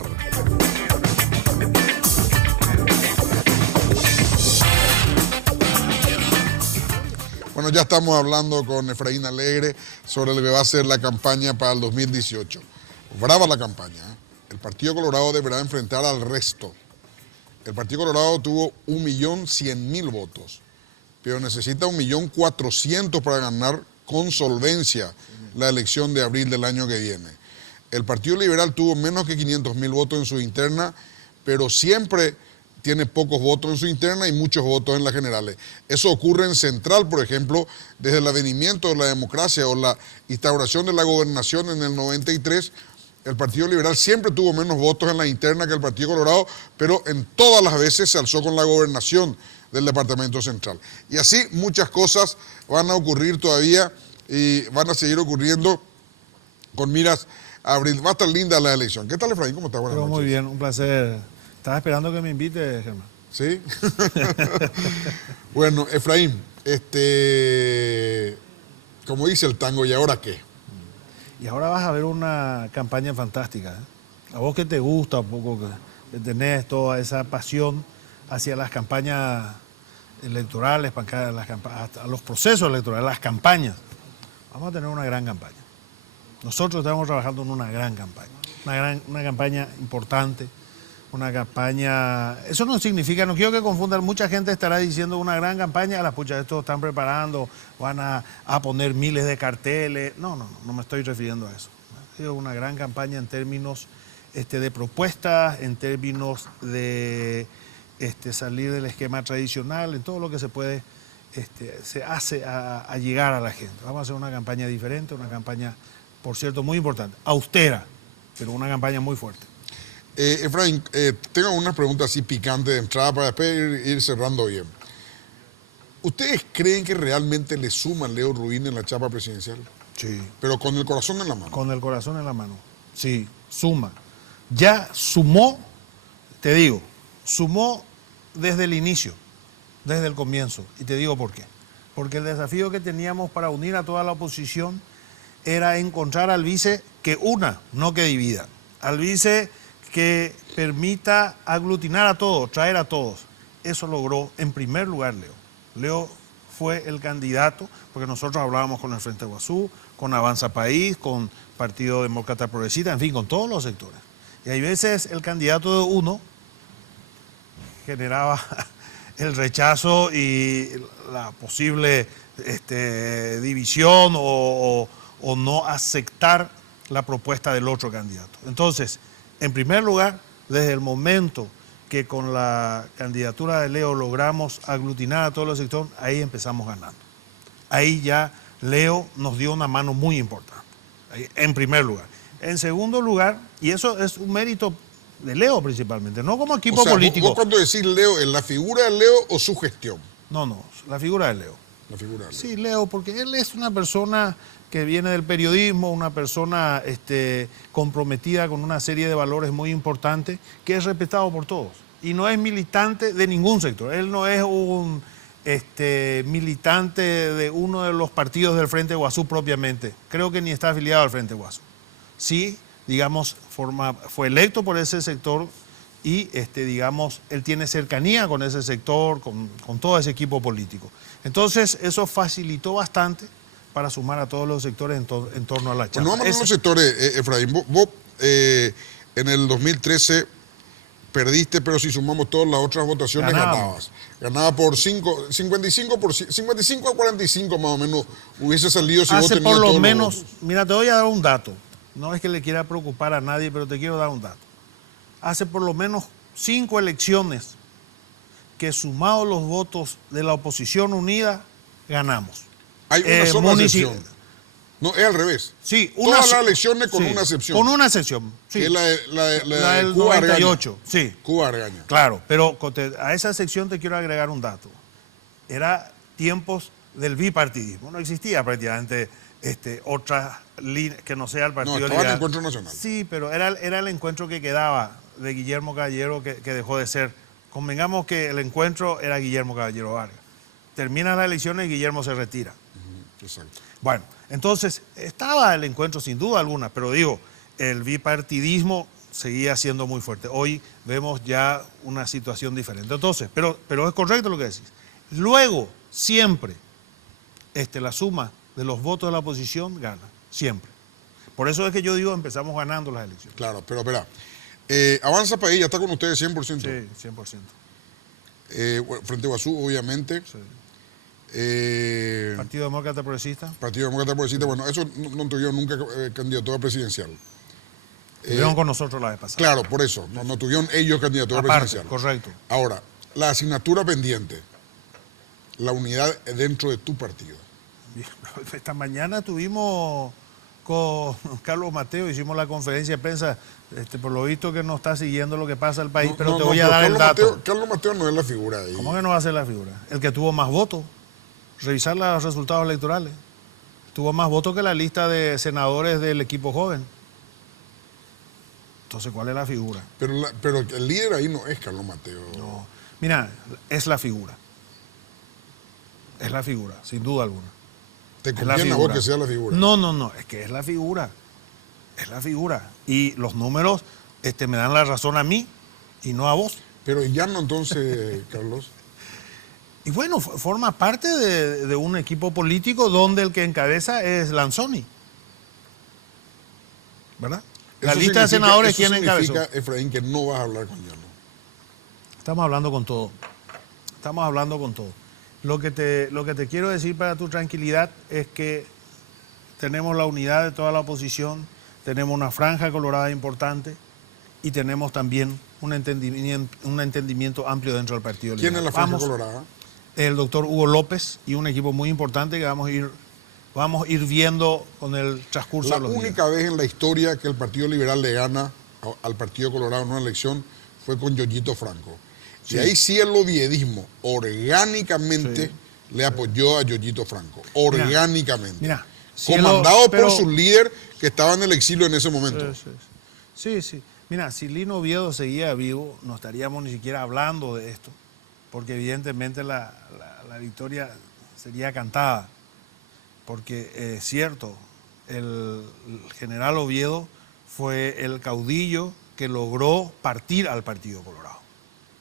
Bueno, ya estamos hablando con Efraín Alegre sobre lo que va a ser la campaña para el 2018. Brava la campaña, ¿eh? El Partido Colorado deberá enfrentar al resto. El Partido Colorado tuvo 1.100.000 votos, pero necesita 1.400.000 para ganar con solvencia la elección de abril del año que viene. El Partido Liberal tuvo menos que 500.000 votos en su interna, pero siempre tiene pocos votos en su interna y muchos votos en las generales. Eso ocurre en Central, por ejemplo, desde el advenimiento de la democracia o la instauración de la gobernación en el 93, el Partido Liberal siempre tuvo menos votos en la interna que el Partido Colorado, pero en todas las veces se alzó con la gobernación del Departamento Central. Y así muchas cosas van a ocurrir todavía y van a seguir ocurriendo con miras a abril. Va a estar linda la elección. ¿Qué tal, Efraín? ¿Cómo estás? Buenas noches. Muy bien, un placer. Estaba esperando que me invite, Germán. ¿Sí? Bueno, Efraín, como dice el tango, ¿y ahora qué? Y ahora vas a ver una campaña fantástica, ¿eh? A vos que te gusta un poco, que tenés toda esa pasión hacia las campañas electorales, a los procesos electorales, las campañas. Vamos a tener una gran campaña. Nosotros estamos trabajando en una gran campaña, una campaña importante. Una campaña, eso no significa, no quiero que confundan, mucha gente estará diciendo una gran campaña, las puchas, esto están preparando, van a poner miles de carteles. No me estoy refiriendo a eso. Ha sido una gran campaña en términos de propuestas, en términos de salir del esquema tradicional, en todo lo que se puede, se hace a llegar a la gente. Vamos a hacer una campaña diferente, una campaña, por cierto, muy importante, austera, pero una campaña muy fuerte. Efraín, tengo unas preguntas así picantes de entrada para después ir cerrando bien. ¿Ustedes creen que realmente le suma Leo Ruín en la chapa presidencial? Sí. Pero con el corazón en la mano. Con el corazón en la mano, sí, suma. Ya sumó, te digo, sumó desde el inicio, desde el comienzo. Y te digo por qué. Porque el desafío que teníamos para unir a toda la oposición era encontrar al vice que una, no que divida. Al vice que permita aglutinar a todos, traer a todos. eso logró en primer lugar Leo. Leo fue el candidato, porque nosotros hablábamos con el Frente Guazú, con Avanza País, con Partido Demócrata Progresista, en fin, con todos los sectores. Y hay veces el candidato de uno generaba el rechazo y la posible división o no aceptar la propuesta del otro candidato. Entonces, en primer lugar, desde el momento que con la candidatura de Leo logramos aglutinar a todos los sectores, ahí empezamos ganando. Ahí ya Leo nos dio una mano muy importante, ahí, en primer lugar. En segundo lugar, y eso es un mérito de Leo principalmente, no como equipo político. Vos cuando decís Leo, ¿es la figura de Leo o su gestión? No, la figura de Leo. La figura de Leo. Sí, Leo, porque él es una persona que viene del periodismo, una persona comprometida con una serie de valores muy importantes, que es respetado por todos. Y no es militante de ningún sector. Él no es un militante de uno de los partidos del Frente Guazú propiamente. Creo que ni está afiliado al Frente Guazú. Sí, digamos, fue electo por ese sector y, digamos, él tiene cercanía con ese sector, con todo ese equipo político. Entonces, eso facilitó bastante para sumar a todos los sectores en torno a la chapa. Bueno, vamos a los sectores, Efraín. Vos en el 2013 perdiste, pero si sumamos todas las otras votaciones, ganabas. Ganaba por 55 a 45 más o menos hubiese salido si vos tenías por lo todos menos, los votos. mira, te voy a dar un dato. No es que le quiera preocupar a nadie, pero te quiero dar un dato. Hace por lo menos 5 elecciones que sumados los votos de la oposición unida, ganamos. Hay una sola excepción. No, es al revés. Sí, todas las elecciones con una excepción. Con una excepción, sí. Que es la del Cuba 98, sí. Cuba Argaña. Claro, pero a esa sección te quiero agregar un dato. Era tiempos del bipartidismo. No existía prácticamente otra línea que no sea el Partido Liberal. No, estaba el Encuentro Nacional. Sí, pero era el encuentro que quedaba de Guillermo Caballero que dejó de ser. Convengamos que el encuentro era Guillermo Caballero Vargas. Terminan las elecciones y Guillermo se retira. Exacto. Bueno, entonces estaba el encuentro sin duda alguna, pero digo, el bipartidismo seguía siendo muy fuerte. Hoy vemos ya una situación diferente. Entonces, pero es correcto lo que decís. Luego, siempre, la suma de los votos de la oposición gana, siempre. Por eso es que yo digo, empezamos ganando las elecciones. Claro, pero espera. Avanza País ya está con ustedes 100%. Sí, 100%. Frente Guazú, obviamente. Sí. Partido Demócrata Progresista. Partido Demócrata Progresista, bueno, eso no tuvieron nunca candidatura presidencial. Estuvieron con nosotros la vez pasada. Claro, por eso, no tuvieron ellos candidatura presidencial. Correcto. Ahora, la asignatura pendiente, la unidad dentro de tu partido. Esta mañana tuvimos con Carlos Mateo, hicimos la conferencia de prensa, por lo visto que no está siguiendo lo que pasa en el país, pero te voy a dar el dato. Carlos Mateo no es la figura ahí. ¿Cómo que no va a ser la figura? El que tuvo más votos. Revisar los resultados electorales. Tuvo más votos que la lista de senadores del equipo joven. Entonces, ¿cuál es la figura? Pero el líder ahí no es Carlos Mateo. No. Mira, es la figura. Es la figura, sin duda alguna. ¿Te conviene a vos que sea la figura? No, es que es la figura. Es la figura. Y los números me dan la razón a mí y no a vos. Pero ya no entonces, Carlos. Y bueno, forma parte de un equipo político donde el que encabeza es Lanzoni. ¿Verdad? La lista de senadores, ¿quién encabezó? Eso significa, Efraín, que no vas a hablar con Llano. Estamos hablando con todo. Estamos hablando con todo. Lo que te quiero decir para tu tranquilidad es que tenemos la unidad de toda la oposición, tenemos una franja colorada importante y tenemos también un entendimiento amplio dentro del Partido Liberal. ¿Quién es la franja colorada? El doctor Hugo López y un equipo muy importante que vamos a ir viendo con el transcurso de los días. La única vez en la historia que el Partido Liberal le gana al Partido Colorado en una elección fue con Yoyito Franco. Sí. Y ahí sí el oviedismo orgánicamente le apoyó a Yoyito Franco. Orgánicamente. Mira, comandado por su líder que estaba en el exilio en ese momento. Sí. Mira, si Lino Oviedo seguía vivo, no estaríamos ni siquiera hablando de esto, porque evidentemente la victoria sería cantada. Porque es cierto, el general Oviedo fue el caudillo que logró partir al Partido Colorado.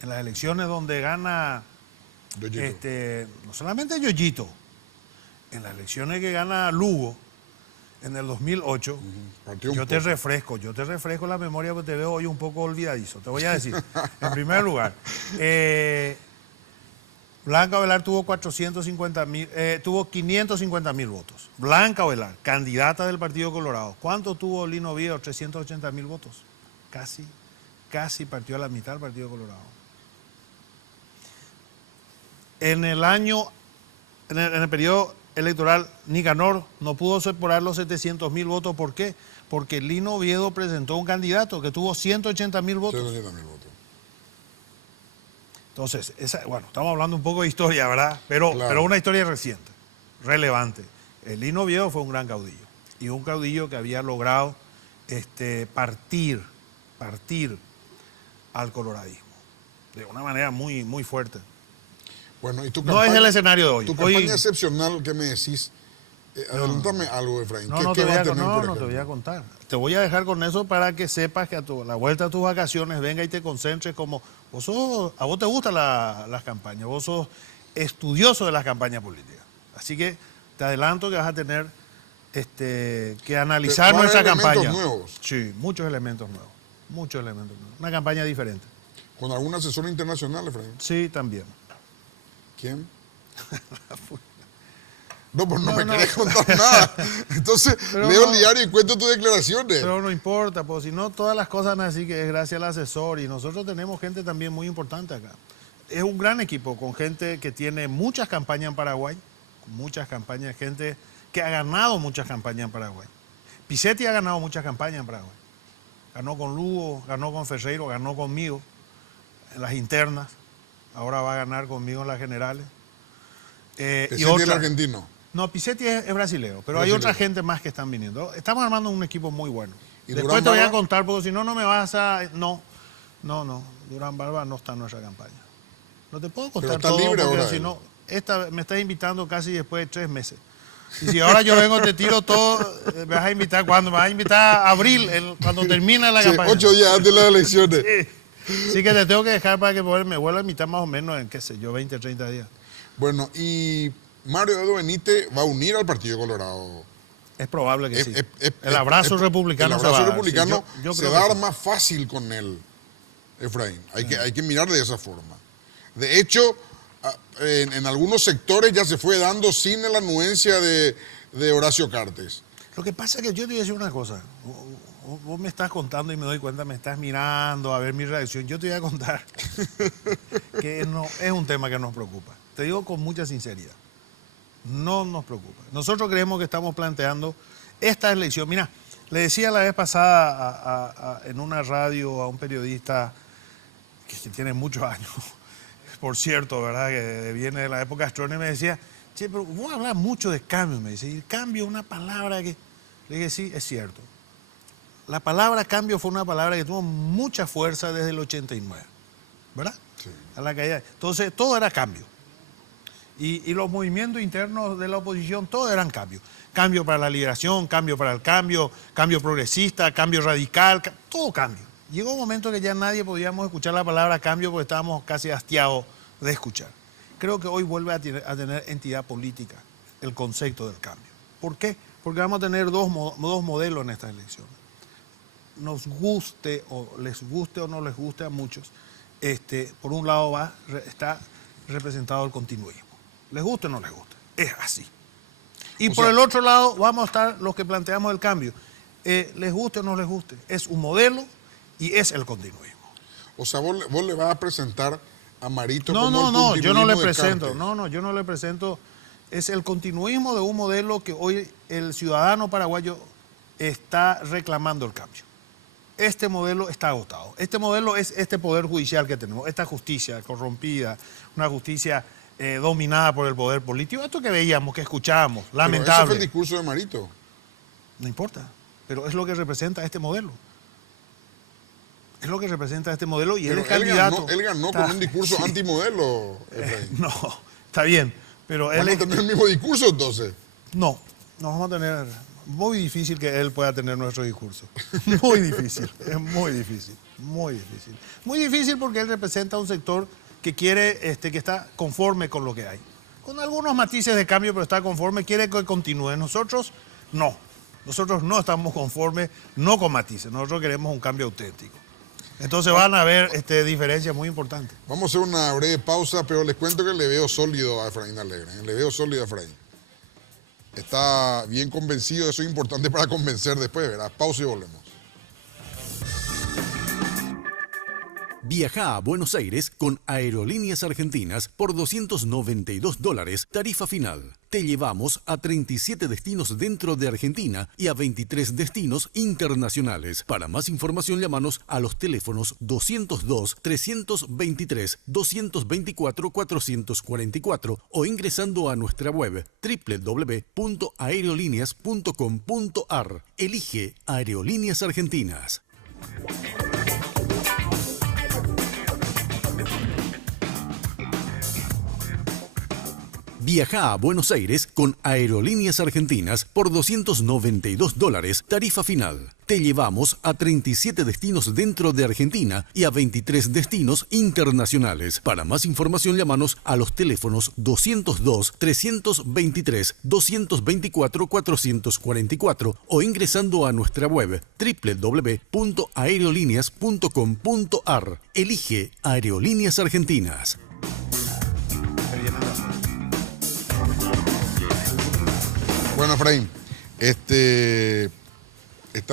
en las elecciones donde gana, Yoyito. no solamente Yoyito, en las elecciones que gana Lugo en el 2008, Partió un yo te poco. refresco la memoria porque te veo hoy un poco olvidadizo. Te voy a decir, en primer lugar, Blanca Ovelar tuvo 550.000 votos. Blanca Ovelar, candidata del Partido Colorado. ¿Cuánto tuvo Lino Oviedo? 380.000 votos. Casi partió a la mitad del Partido Colorado. En el periodo electoral, Nicanor no pudo superar los 700.000 votos. ¿Por qué? Porque Lino Oviedo presentó un candidato que tuvo 180.000 votos. 180.000 votos. Entonces, bueno, estamos hablando un poco de historia, ¿verdad? Pero una historia reciente, relevante. El Lino Oviedo fue un gran caudillo. Y un caudillo que había logrado partir al coloradismo de una manera muy, muy fuerte. Bueno, y tu No es el escenario de hoy. Tu campaña excepcional que me decís, adelántame algo, Efraín. No, ¿Qué te va a tener, no, por no te ejemplo? voy a contar. Te voy a dejar con eso para que sepas que a la vuelta de tus vacaciones venga y te concentres como... a vos te gustan las campañas, vos sos estudioso de las campañas políticas. Así que te adelanto que vas a tener que analizar Pero va a nuestra haber elementos campaña. nuevos. Sí, muchos elementos nuevos. Una campaña diferente. ¿Con algún asesor internacional, Efraín? Sí, también. ¿Quién? No, pues no me No. querés contar nada. Entonces, Pero leo no. el diario y cuento tus declaraciones. Pero no importa, pues si no, todas las cosas así que es gracias al asesor y nosotros tenemos gente también muy importante acá. Es un gran equipo con gente que tiene muchas campañas en Paraguay, muchas campañas, gente que ha ganado muchas campañas en Paraguay. Pizzetti ha ganado muchas campañas en Paraguay. Ganó con Lugo, ganó con Ferreiro, ganó conmigo en las internas. Ahora va a ganar conmigo en las generales. Ese Y es el otra, argentino. no, Pizzetti es brasilero, pero hay otra gente más que están viniendo. Estamos armando un equipo muy bueno. ¿Y Después Durán te voy a Barba? contar, porque si no, no me vas a... No. Durán Barba no está en nuestra campaña. No te puedo contar está todo, libre porque ahora si él. no... me estás invitando casi después de 3 meses. Y si ahora yo vengo, te tiro todo, me vas a invitar, ¿cuándo? Me vas a invitar a abril, cuando termine la Sí, campaña. 8 días antes de las elecciones. Sí que te tengo que dejar para que me vuelva a invitar más o menos en, qué sé yo, 20, 30 días. Bueno, y Mario Edo Benítez va a unir al Partido Colorado. Es probable que sí. El El abrazo republicano El abrazo se va a dar. republicano Sí, yo se creo va a que dar sí. más fácil con él, Efraín. Hay que mirar de esa forma. De hecho, en algunos sectores ya se fue dando sin la anuencia de Horacio Cartes. Lo que pasa es que yo te voy a decir una cosa. Vos me estás contando y me doy cuenta, me estás mirando a ver mi reacción. Yo te voy a contar que no es un tema que nos preocupa. Te digo con mucha sinceridad. No nos preocupa. Nosotros creemos que estamos planteando esta elección. Mira, le decía la vez pasada en una radio a un periodista que tiene muchos años, por cierto, ¿verdad? Que viene de la época astrónoma, y me decía, che, pero vos hablas mucho de cambio, me dice, y cambio es una palabra que... Le dije, sí, es cierto. La palabra cambio fue una palabra que tuvo mucha fuerza desde el 89, ¿verdad? Sí. A la caída. Entonces, todo era cambio. Y los movimientos internos de la oposición, todos eran cambios. Cambio para la liberación, cambio para el cambio, cambio progresista, cambio radical, todo cambio. Llegó un momento que ya nadie podíamos escuchar la palabra cambio porque estábamos casi hastiados de escuchar. Creo que hoy vuelve a tener entidad política el concepto del cambio. ¿Por qué? Porque vamos a tener dos modelos en estas elecciones. Nos guste o les guste o no les guste a muchos, por un lado está representado el continuismo. Les guste o no les guste, es así. Y por el otro lado vamos a estar los que planteamos el cambio. Les guste o no les guste, es un modelo y es el continuismo. O sea, vos le vas a presentar a Marito No, como no, el yo no le continuismo de presento, Cartes. yo no le presento. Es el continuismo de un modelo que hoy el ciudadano paraguayo está reclamando el cambio. Este modelo está agotado. Este modelo es este poder judicial que tenemos, esta justicia corrompida, una justicia dominada por el poder político. Esto que veíamos, que escuchábamos, Pero ese lamentable. fue el discurso de Marito. No importa, pero es lo que representa este modelo. Es lo que representa este modelo y él Pero es candidato. Él ganó con un discurso antimodelo, Efraín. No, está bien, pero él ¿Van a es... tener el mismo discurso entonces? No vamos a tener... muy difícil que él pueda tener nuestro discurso. Muy difícil, es muy difícil, muy difícil. Muy difícil porque él representa un sector que quiere, que está conforme con lo que hay. Con algunos matices de cambio, pero está conforme, quiere que continúe. Nosotros no. Nosotros no estamos conformes, no con matices. Nosotros queremos un cambio auténtico. Entonces van a haber diferencias muy importantes. Vamos a hacer una breve pausa, pero les cuento que le veo sólido a Efraín Alegre. Le veo sólido a Efraín. Está bien convencido, eso es importante para convencer después, ¿verdad? Pausa y volvemos. Viaja a Buenos Aires con Aerolíneas Argentinas por $292, tarifa final. Te llevamos a 37 destinos dentro de Argentina y a 23 destinos internacionales. Para más información, llámanos a los teléfonos 202-323-224-444 o ingresando a nuestra web www.aerolíneas.com.ar. Elige Aerolíneas Argentinas. Viaja a Buenos Aires con Aerolíneas Argentinas por $292, tarifa final. Te llevamos a 37 destinos dentro de Argentina y a 23 destinos internacionales. Para más información, llámanos a los teléfonos 202-323-224-444 o ingresando a nuestra web www.aerolíneas.com.ar. Elige Aerolíneas Argentinas. Bueno, Efraín, está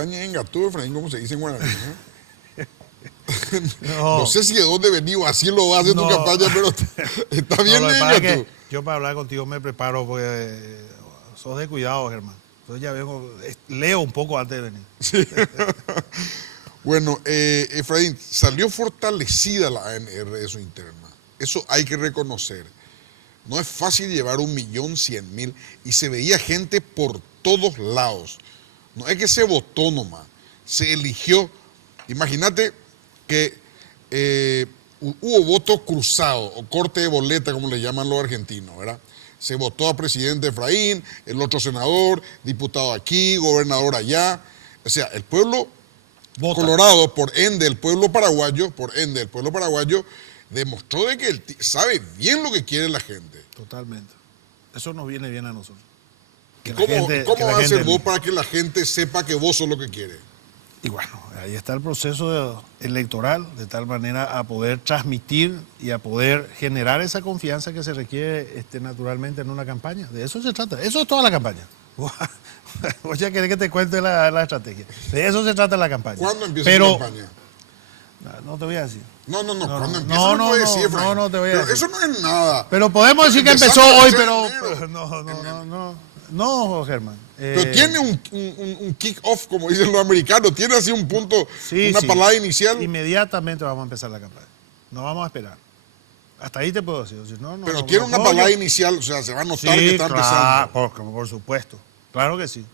ñenga tú, Efraín, como se dice en guaraní, ¿no? No sé si de dónde venís o así lo vas a hacer tu campaña, pero está bien ñenga tú. Yo para hablar contigo me preparo porque sos de cuidado, Germán. Entonces ya vengo, leo un poco antes de venir. Sí. Bueno, Efraín, salió fortalecida la ANR de su interna. Eso hay que reconocer. No es fácil llevar 1.100.000 y se veía gente por todos lados. No es que se votó nomás, se eligió. Imagínate que hubo votos cruzados o corte de boleta, como le llaman los argentinos, ¿verdad? Se votó a presidente Efraín, el otro senador, diputado aquí, gobernador allá. O sea, el pueblo vota. Colorado, por ende el pueblo paraguayo, demostró de que él sabe bien lo que quiere la gente. Totalmente. Eso nos viene bien a nosotros. ¿Cómo vas a hacer vos para que la gente sepa que vos sos lo que quiere? Y bueno, ahí está el proceso electoral, de tal manera a poder transmitir y a poder generar esa confianza que se requiere naturalmente en una campaña. De eso se trata. Eso es toda la campaña. Vos ya querés que te cuente la estrategia. De eso se trata la campaña. ¿Cuándo empieza la campaña? No te voy a decir. No, cuando empieza no puedes decir, Efraín. No te voy a decir. Eso no es nada. Pero podemos decir que empezó hoy, pero no, Germán. Pero tiene un kick-off, como dicen los americanos. Tiene así un punto, una palabra inicial. Inmediatamente vamos a empezar la campaña. No vamos a esperar. Hasta ahí te puedo decir. Pero tiene una palabra inicial, o sea, se va a notar que está empezando. Por supuesto. Claro que sí.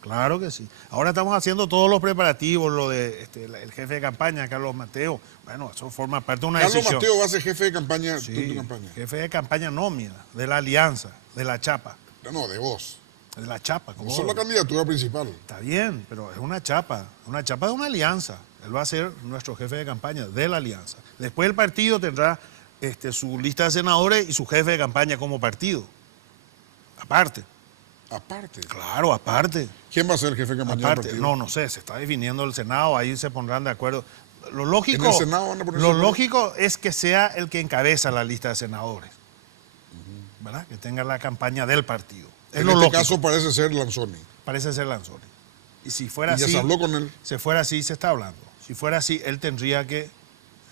Claro que sí. Ahora estamos haciendo todos los preparativos, lo de el jefe de campaña, Carlos Mateo. Bueno, eso forma parte de una decisión. Carlos Mateo va a ser jefe de campaña sí, tu campaña. Jefe de campaña nómina, de la alianza, de la chapa. No, de vos. De la chapa. No solo la candidatura principal. Está bien, pero es una chapa de una alianza. Él va a ser nuestro jefe de campaña de la alianza. Después el partido tendrá su lista de senadores y su jefe de campaña como partido. Aparte. Aparte. Claro, aparte. ¿Quién va a ser el jefe de campaña del partido? No sé, se está definiendo el Senado, ahí se pondrán de acuerdo. Lo lógico, ¿En el Senado van a poner lógico es que sea el que encabeza la lista de senadores, ¿verdad? Que tenga la campaña del partido. En este caso parece ser Lanzoni. Parece ser Lanzoni. Y si fuera así... ¿Ya se habló con él? Si fuera así, se está hablando. Si fuera así, él tendría que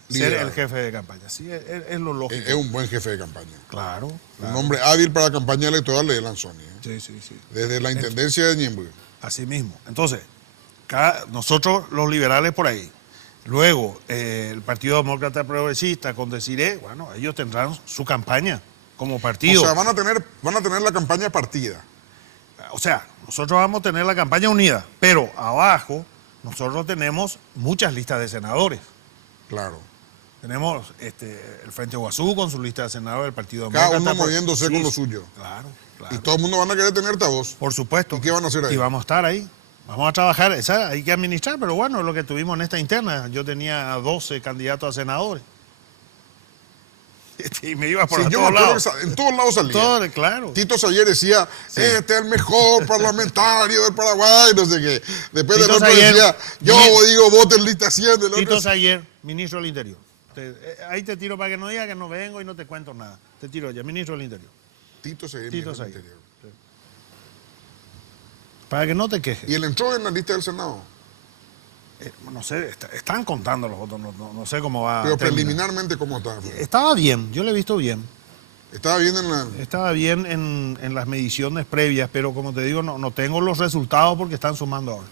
ser el jefe de campaña. Sí, es lo lógico. Es un buen jefe de campaña. Claro. Un hombre hábil para la campaña electoral es Lanzoni. Sí. Desde la intendencia de Ñemby. Así mismo. Entonces, nosotros los liberales por ahí. Luego, el Partido Demócrata Progresista con Desiré, bueno, ellos tendrán su campaña como partido. O sea, van a tener la campaña partida. O sea, nosotros vamos a tener la campaña unida, pero abajo nosotros tenemos muchas listas de senadores. Claro. Tenemos el Frente Guazú con su lista de senadores del Partido Cada Demócrata. uno moviéndose con lo suyo. Claro, claro. Y todo el mundo van a querer tenerte a vos. Por supuesto. ¿Y qué van a hacer ahí? Y vamos a estar ahí. Vamos a trabajar. Esa hay que administrar, pero bueno, es lo que tuvimos en esta interna. Yo tenía 12 candidatos a senadores. Y me iba por Sí, yo todos me acuerdo lados. que en todos lados salía. Todo, claro. Tito Sayer decía, este es el mejor parlamentario del Paraguay, no sé qué. Después del Tito otro Sayer, decía, yo digo, voten lista 100. Del Tito otro. Sayer, ministro del Interior. Ahí te tiro para que no diga que no vengo y no te cuento nada. Te tiro ya, ministro del Interior. Tito Sayer. Tito ministro del Sayer. Interior. Para que no te quejes. Y él entró en la lista del Senado. No sé, están contando los votos, no sé cómo va. Pero a terminar. preliminarmente, ¿cómo estaba? Estaba bien, yo lo he visto bien. Estaba bien en la... Estaba bien en las mediciones previas, pero como te digo, no tengo los resultados porque están sumando ahora.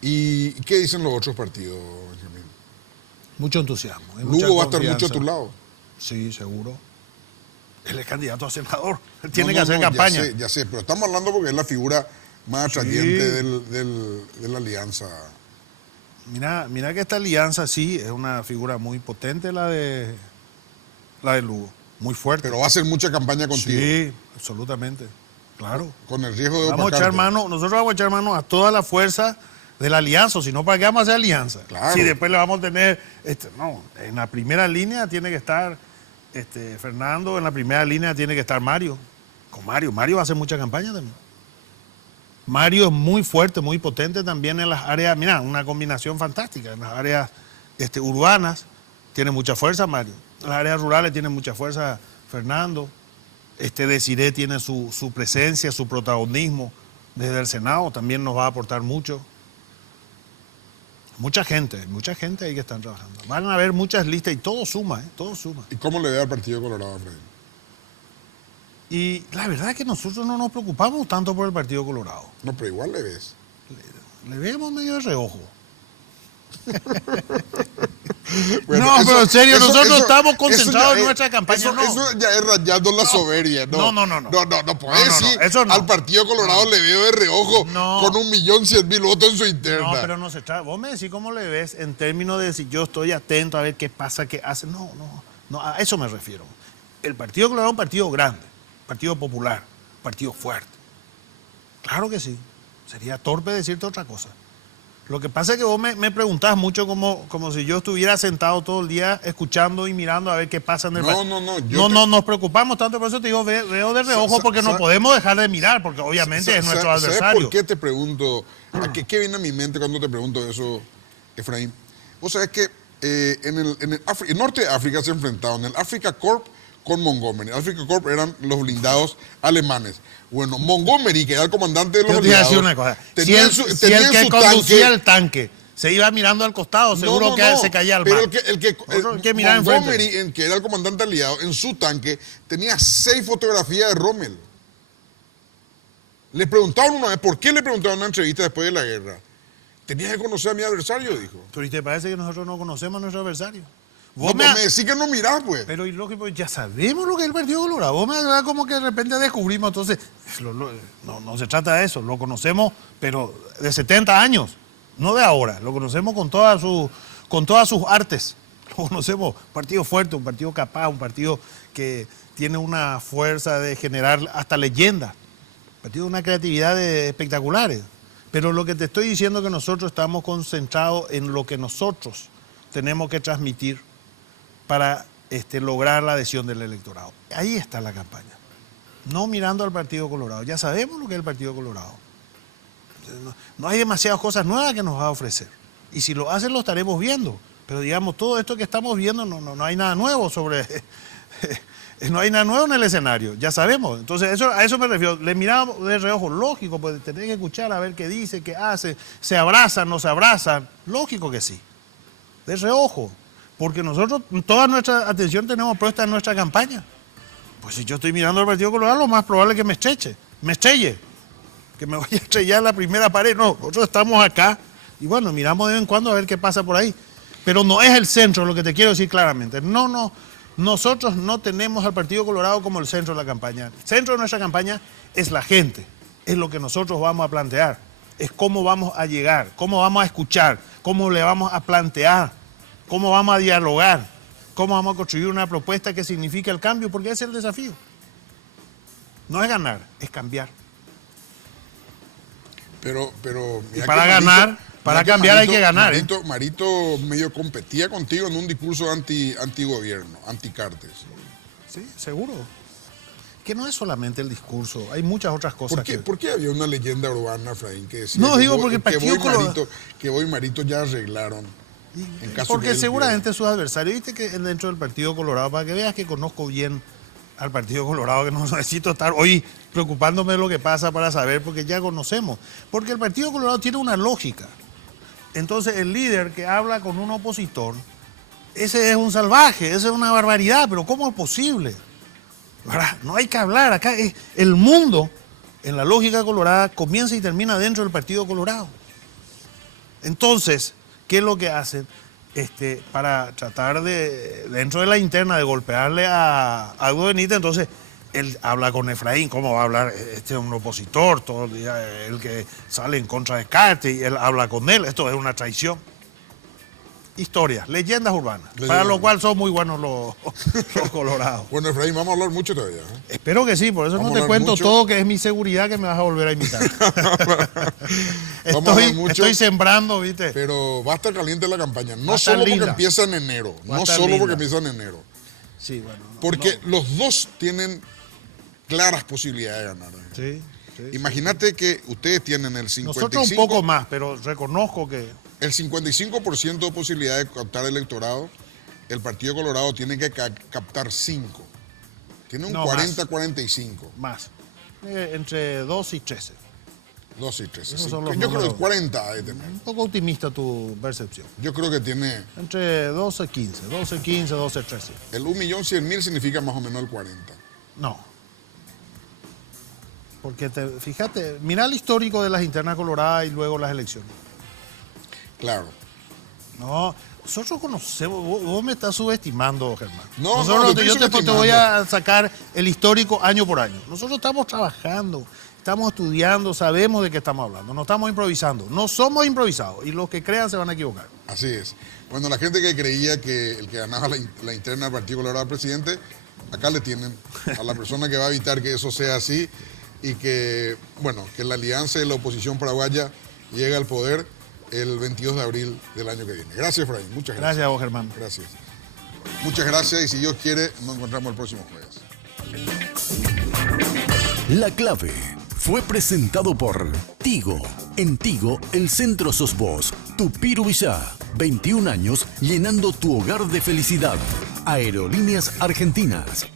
¿Y qué dicen los otros partidos, Benjamín? Mucho entusiasmo. Mucha Lugo va a estar confianza. mucho a tu lado. Sí, seguro. Él es candidato a senador. Él tiene que hacer campaña. Ya sé, pero estamos hablando porque es la figura más atrayente de la alianza. Mira que esta alianza sí es una figura muy potente, la de Lugo. Muy fuerte. Pero va a hacer mucha campaña contigo. Sí, absolutamente. Claro. Con el riesgo de Vamos a echar mano, nosotros vamos a echar mano a toda la fuerza de la alianza, si no, ¿para qué vamos a hacer alianza? Claro. Si después le vamos a tener, no, en la primera línea tiene que estar Fernando, en la primera línea tiene que estar Mario. Con Mario va a hacer mucha campaña también. Mario es muy fuerte, muy potente también en las áreas, mira, una combinación fantástica, en las áreas urbanas tiene mucha fuerza Mario, en las áreas rurales tiene mucha fuerza Fernando, Desiré tiene su presencia, su protagonismo desde el Senado, también nos va a aportar mucho. Mucha gente ahí que están trabajando. Van a haber muchas listas y todo suma, todo suma. ¿Y cómo le ve al Partido Colorado, Freddy? Y la verdad es que nosotros no nos preocupamos tanto por el Partido Colorado. No, pero igual le ves. Le vemos medio de reojo. Bueno, no, pero en serio, nosotros estamos eso concentrados ya en nuestra campaña. Eso ya es rayando la soberbia. No puedes decir, eso no. al Partido Colorado le veo de reojo con 1.100.000 votos en su interna. No, pero no se trata. Vos me decís cómo le ves en términos de si yo estoy atento a ver qué pasa, qué hace. No, a eso me refiero. El Partido Colorado es un partido grande, partido popular, partido fuerte. Claro que sí. Sería torpe decirte otra cosa. Lo que pasa es que vos me preguntás mucho como si yo estuviera sentado todo el día escuchando y mirando a ver qué pasa en el país. No nos preocupamos tanto, por eso te digo, veo de reojo porque no podemos dejar de mirar, porque obviamente es nuestro adversario. ¿Sabes por qué te pregunto? ¿Qué viene a mi mente cuando te pregunto eso, Efraín? Vos sabés que en el norte de África se enfrentaron el Africa Corp con Montgomery. Africa Corp eran los blindados alemanes. Bueno, Montgomery, que era el comandante de los yo te voy a aliados, decir una cosa. tenía Si el que conducía el tanque se iba mirando al costado, seguro que se caía al mar. Pero Montgomery, que era el comandante aliado, en su tanque tenía 6 fotografías de Rommel. Le preguntaron una vez, ¿por qué le preguntaron en una entrevista después de la guerra? Tenías que conocer a mi adversario, dijo. Pero ¿y te parece que nosotros no conocemos a nuestro adversario? No, me decís que no mirás, pues. Pero y lógico, ya sabemos lo que es el Partido Colorado. Vos me da como que de repente descubrimos, entonces, no se trata de eso, lo conocemos, pero de 70 años, no de ahora, lo conocemos con todas sus artes. Lo conocemos, un partido fuerte, un partido capaz, un partido que tiene una fuerza de generar hasta leyendas, un partido de una creatividad espectaculares. Pero lo que te estoy diciendo es que nosotros estamos concentrados en lo que nosotros tenemos que transmitir para lograr la adhesión del electorado. Ahí está la campaña. No mirando al Partido Colorado. Ya sabemos lo que es el Partido Colorado. No hay demasiadas cosas nuevas que nos va a ofrecer. Y si lo hacen, lo estaremos viendo. Pero digamos, todo esto que estamos viendo, no hay nada nuevo sobre... no hay nada nuevo en el escenario, ya sabemos. Entonces, a eso me refiero. Le miramos de reojo, lógico, pues tenés que escuchar a ver qué dice, qué hace. ¿Se abrazan, no se abrazan? Lógico que sí. De reojo. Porque nosotros toda nuestra atención tenemos puesta en nuestra campaña. Pues si yo estoy mirando al Partido Colorado, lo más probable es que me estrelle, que me vaya a estrellar en la primera pared. No, nosotros estamos acá y bueno, miramos de vez en cuando a ver qué pasa por ahí. Pero no es el centro, lo que te quiero decir claramente. No, nosotros no tenemos al Partido Colorado como el centro de la campaña. El centro de nuestra campaña es la gente, es lo que nosotros vamos a plantear, es cómo vamos a llegar, cómo vamos a escuchar, cómo le vamos a plantear ¿Cómo vamos a dialogar? ¿Cómo vamos a construir una propuesta que signifique el cambio? Porque ese es el desafío. No es ganar, es cambiar. Pero Y para ganar, para cambiar hay que ganar. Marito medio competía contigo en un discurso antigobierno, anticártes. Sí, seguro. Que no es solamente el discurso, hay muchas otras cosas. ¿Por qué había una leyenda urbana, Efraín, que decía No, que digo vos- porque el que Partido vos y Marito, que vos y Marito ya arreglaron? En caso Porque que él seguramente sus adversarios, viste que dentro del Partido Colorado, para que veas que conozco bien al Partido Colorado, que no necesito estar hoy preocupándome de lo que pasa para saber, porque ya conocemos. Porque el Partido Colorado tiene una lógica. Entonces el líder que habla con un opositor, ese es un salvaje, esa es una barbaridad, pero ¿cómo es posible? ¿Verdad? No hay que hablar, acá es el mundo, en la lógica colorada, comienza y termina dentro del Partido Colorado. Entonces, ¿qué es lo que hacen? Para tratar de, dentro de la interna, de golpearle a Audo Benítez, entonces él habla con Efraín. ¿Cómo va a hablar? Este es un opositor, todo el día, el que sale en contra de Carte, y él habla con él. Esto es una traición. Historias, leyendas urbanas, para lo cual son muy buenos los colorados. Bueno, Efraín, vamos a hablar mucho todavía, ¿eh? Espero que sí, por eso Vamos no a te hablar cuento mucho. todo, que es mi seguridad, que me vas a volver a invitar. Vamos a hablar mucho. Estoy sembrando, ¿viste? Pero va a estar caliente la campaña. Va No a estar solo porque linda. empieza en enero. Va a No estar solo linda. porque empieza en enero. Sí, bueno. Porque los dos tienen claras posibilidades de ganar. Sí, sí. Imagínate que ustedes tienen el 55%, Nosotros un poco más, pero reconozco que... el 55% de posibilidad de captar electorado. El Partido Colorado tiene que captar 5. Tiene un No, más. 40-45. Más. Entre 2 y 13. 2 y 13. Esos Sí. son los Yo creo que números. 40 de tener. Un poco optimista tu percepción. Yo creo que tiene Entre 12 y 15. 12, 15, 12, 13. el 1.100.000 significa más o menos el 40. No. Porque fíjate, mira el histórico de las internas coloradas y luego las elecciones. Claro. No, nosotros conocemos, vos me estás subestimando, Germán. No, Nosotros, no, yo te subestimando. voy a sacar el histórico año por año. Nosotros estamos trabajando, estamos estudiando, sabemos de qué estamos hablando, no estamos improvisando, no somos improvisados y los que crean se van a equivocar. Así es. Bueno, la gente que creía que el que ganaba la interna del Partido Colorado era presidente, acá le tienen a la persona que va a evitar que eso sea así y que, bueno, que la alianza de la oposición paraguaya llegue al poder el 22 de abril del año que viene. Gracias, Efraín. Muchas gracias. Gracias a vos, Germán. Gracias. Muchas gracias y si Dios quiere, nos encontramos el próximo jueves. La clave fue presentado por Tigo. En Tigo, el centro sos vos. Tupiru Villá. 21 años llenando tu hogar de felicidad. Aerolíneas Argentinas.